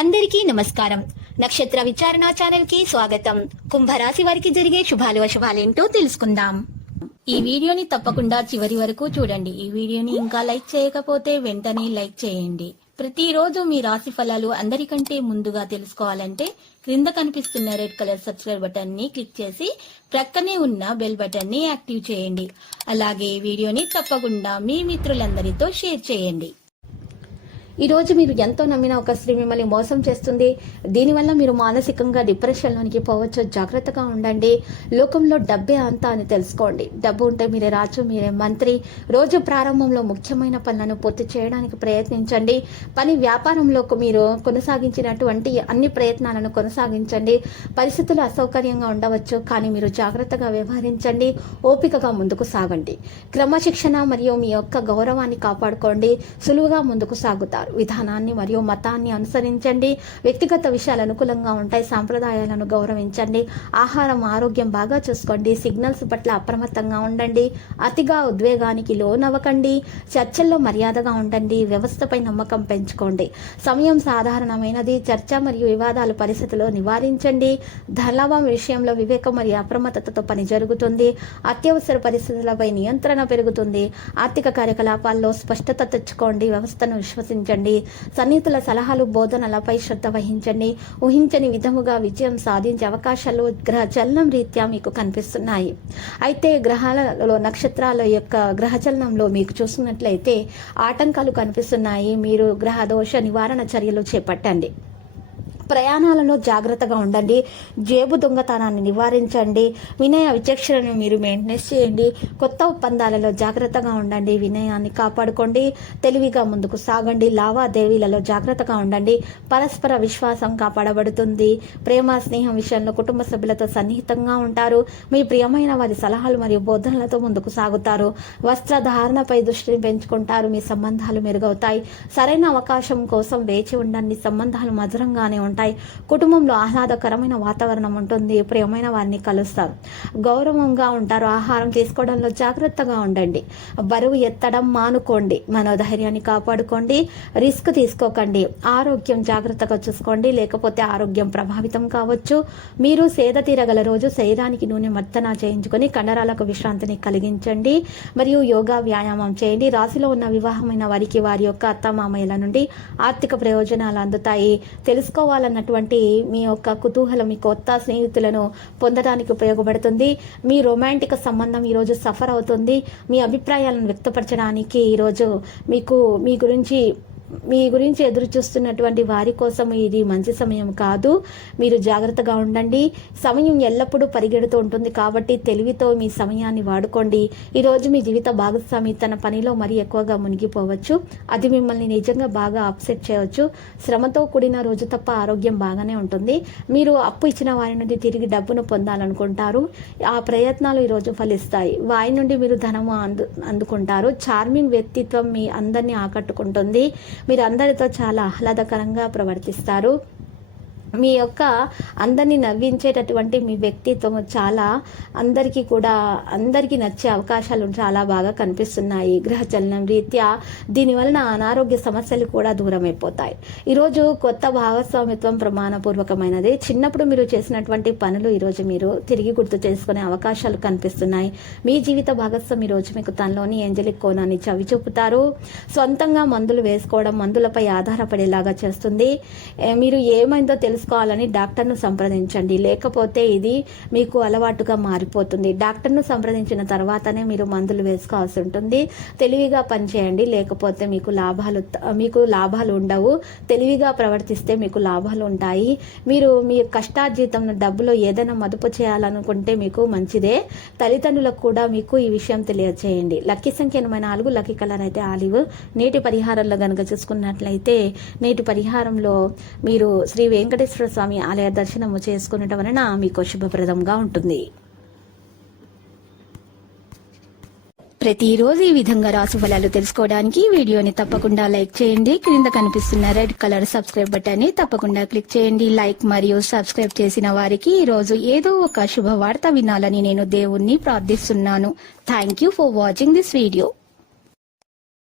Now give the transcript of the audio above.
అందరికీ నమస్కారం. నక్షత్ర విచారణ ఛానల్ కి స్వాగతం. కుంభరాశి వారికి జరిగే శుభాలు అశుభాలేంటో తెలుసుకుందాం. ఈ వీడియోని తప్పకుండా చివరి వరకు చూడండి. ఈ వీడియోని ఇంకా లైక్ చేయకపోతే వెంటనే లైక్ చేయండి. ప్రతిరోజు మీ రాశి ఫలాలు అందరికంటే ముందుగా తెలుసుకోవాలంటే క్రింద కనిపిస్తున్న రెడ్ కలర్ సబ్స్క్రైబ్ బటన్ ని క్లిక్ చేసి ప్రక్కనే ఉన్న బెల్ బటన్ ని యాక్టివ్ చేయండి. అలాగే ఈ వీడియోని తప్పకుండా మీ మిత్రులందరితో షేర్ చేయండి. ఈ రోజు మీరు ఎంతో నమ్మిన ఒక స్త్రీ మిమ్మల్ని మోసం చేస్తుంది. దీనివల్ల మీరు మానసికంగా డిప్రెషన్లోనికి పోవచ్చు. జాగ్రత్తగా ఉండండి. లోకంలో డబ్బే అంతా అని తెలుసుకోండి. డబ్బు ఉంటే మీరే రాజు, మీరే మంత్రి. రోజు ప్రారంభంలో ముఖ్యమైన పనులను పూర్తి చేయడానికి ప్రయత్నించండి. వ్యాపారంలో మీరు కొనసాగించినటువంటి అన్ని ప్రయత్నాలను కొనసాగించండి. పరిస్థితులు అసౌకర్యంగా ఉండవచ్చు, కానీ మీరు జాగ్రత్తగా వ్యవహరించండి. ఓపికగా ముందుకు సాగండి. క్రమశిక్షణ మరియు మీ యొక్క గౌరవాన్ని కాపాడుకోండి. సులువుగా ముందుకు సాగుతారు. విధానాన్ని మరియు మతాన్ని అనుసరించండి. వ్యక్తిగత విషయాలు అనుకూలంగా ఉంటాయి. సాంప్రదాయాలను గౌరవించండి. ఆహారం, ఆరోగ్యం బాగా చూసుకోండి. సిగ్నల్స్ పట్ల అప్రమత్తంగా ఉండండి. అతిగా ఉద్వేగానికి లోనవ్వకండి. చర్చల్లో మర్యాదగా ఉండండి. వ్యవస్థపై నమ్మకం పెంచుకోండి. సమయం సాధారణమైనది. చర్చ మరియు వివాదాల పరిస్థితుల్లో నివారించండి. ధనలాభం విషయంలో వివేకం మరియు అప్రమత్తతతో పని జరుగుతుంది. అత్యవసర పరిస్థితులపై నియంత్రణ పెరుగుతుంది. ఆర్థిక కార్యకలాపాల్లో స్పష్టత తెచ్చుకోండి. వ్యవస్థను విశ్వసించండి. సన్నిహితుల సలహాలు, బోధనలపై శ్రద్ధ వహించండి. ఊహించని విధముగా విజయం సాధించే అవకాశాలు గ్రహ చలనం రీత్యా మీకు కనిపిస్తున్నాయి. అయితే గ్రహాలలో నక్షత్రాల యొక్క గ్రహచలనంలో మీకు చూస్తున్నట్లయితే ఆటంకాలు కనిపిస్తున్నాయి. మీరు గ్రహ దోష నివారణ చర్యలు చేపట్టండి. ప్రయాణాలలో జాగ్రత్తగా ఉండండి. జేబు దొంగతనాన్ని నివారించండి. వినయ విచక్షణను మీరు మెయింటెనెన్స్ చేయండి. కొత్త ఒప్పందాలలో జాగ్రత్తగా ఉండండి. వినయాన్ని కాపాడుకోండి. తెలివిగా ముందుకు సాగండి. లావాదేవీలలో జాగ్రత్తగా ఉండండి. పరస్పర విశ్వాసం కాపాడబడుతుంది. ప్రేమ, స్నేహం విషయంలో కుటుంబ సభ్యులతో సన్నిహితంగా ఉంటారు. మీ ప్రియమైన వారి సలహాలు మరియు బోధనలతో ముందుకు సాగుతారు. వస్త్రధారణపై దృష్టిని పెంచుకుంటారు. మీ సంబంధాలు మెరుగవుతాయి. సరైన అవకాశం కోసం వేచి ఉండండి. సంబంధాలు మధురంగానే ఉంటాయి. కుటుంబంలో ఆహ్లాదకరమైన వాతావరణం ఉంటుంది. ప్రియమైన వారిని కలుస్తారు. గౌరవంగా ఉంటారు. ఆహారం తీసుకోవడంలో జాగ్రత్తగా ఉండండి. బరువు ఎత్తడం మానుకోండి. మనోధైర్యాన్ని కాపాడుకోండి. రిస్క్ తీసుకోకండి. ఆరోగ్యం జాగ్రత్తగా చూసుకోండి, లేకపోతే ఆరోగ్యం ప్రభావితం కావచ్చు. మీరు సేద తీరగల రోజు శరీరానికి నూనె మర్దన చేయించుకొని కండరాలకు విశ్రాంతిని కలిగించండి. మరియు యోగా, వ్యాయామం చేయండి. రాశిలో ఉన్న వివాహమైన వారికి వారి యొక్క అత్తమామయ్యల నుండి ఆర్థిక ప్రయోజనాలు అందుతాయి. తెలుసుకోవాలన్నటువంటి మీ యొక్క కుతూహలం మీ కొత్త స్నేహితులను పొందడానికి ఉపయోగపడుతుంది. మీ రొమాంటిక్ సంబంధం ఈరోజు సఫర్ అవుతుంది. మీ అభిప్రాయాలను వ్యక్తపరచడానికి ఈరోజు మీ గురించి ఎదురు చూస్తున్నటువంటి వారి కోసం ఇది మంచి సమయం కాదు. మీరు జాగ్రత్తగా ఉండండి. సమయం ఎల్లప్పుడూ పరిగెడుతూ ఉంటుంది, కాబట్టి తెలివితో మీ సమయాన్ని వాడుకోండి. ఈరోజు మీ జీవిత భాగస్వామి తన పనిలో మరీ ఎక్కువగా మునిగిపోవచ్చు. అది మిమ్మల్ని నిజంగా బాగా అప్సెట్ చేయవచ్చు. శ్రమతో కూడిన రోజు తప్ప ఆరోగ్యం బాగానే ఉంటుంది. మీరు అప్పు ఇచ్చిన వారి నుండి తిరిగి డబ్బును పొందాలనుకుంటారు. ఆ ప్రయత్నాలు ఈరోజు ఫలిస్తాయి. వారి నుండి మీరు ధనము అందుకుంటారు. చార్మింగ్ వ్యక్తిత్వం మీ అందరినీ ఆకట్టుకుంటుంది. మీరు అందరితో చాలా ఆహ్లాదకరంగా ప్రవర్తిస్తారు. మీ యొక్క అందరినీ నవ్వించేటటువంటి మీ వ్యక్తిత్వం చాలా అందరికీ నచ్చే అవకాశాలు చాలా బాగా కనిపిస్తున్నాయి. గ్రహచలనం రీత్యా దీనివలన అనారోగ్య సమస్యలు కూడా దూరమైపోతాయి. ఈరోజు కొత్త భాగస్వామిత్వం ప్రమాణపూర్వకమైనది. చిన్నప్పుడు మీరు చేసినటువంటి పనులు ఈరోజు మీరు తిరిగి గుర్తు చేసుకునే అవకాశాలు కనిపిస్తున్నాయి. మీ జీవిత భాగస్వామి ఈరోజు మీకు తనలోని ఏంజలిక్ కోణాన్ని చవిచూపుతారు. సొంతంగా మందులు వేసుకోవడం మందులపై ఆధారపడేలాగా చేస్తుంది. మీరు ఏమైందో తెలుసుకోవాలని డాక్టర్ను సంప్రదించండి, లేకపోతే ఇది మీకు అలవాటుగా మారిపోతుంది. డాక్టర్ను సంప్రదించిన తర్వాతనే మీరు మందులు వేసుకోవాల్సి ఉంటుంది. తెలివిగా పనిచేయండి, లేకపోతే మీకు లాభాలు ఉండవు. తెలివిగా ప్రవర్తిస్తే మీకు లాభాలు ఉంటాయి. మీరు మీ కష్టార్జితం డబ్బులో ఏదైనా మదుపు చేయాలనుకుంటే మీకు మంచిదే. తల్లిదండ్రులకు కూడా మీకు ఈ విషయం తెలియజేయండి. లక్కీ సంఖ్య 84, లక్కీ కలర్ అయితే ఆలివ్. నేటి పరిహారంలో కనుక చూసుకున్నట్లయితే నేటి పరిహారంలో మీరు శ్రీ వెంకటేశ్వర స్వామి ఆలయ దర్శనము చేసుకునటం వలన మీకు శుభప్రదంగా ఉంటుంది. ప్రతిరోజు ఈ విధంగా రాశి ఫలాలు తెలుసుకోవడానికి వీడియోని తప్పకుండా లైక్ చేయండి. క్రింద కనిపిస్తున్న రెడ్ కలర్ సబ్స్క్రైబ్ బటన్ ని తప్పకుండా క్లిక్ చేయండి. లైక్ మరియు సబ్స్క్రైబ్ చేసిన వారికి ఈ రోజు ఏదో ఒక శుభవార్త వినాలని నేను దేవుణ్ణి ప్రార్థిస్తున్నాను. Thank you for watching this video.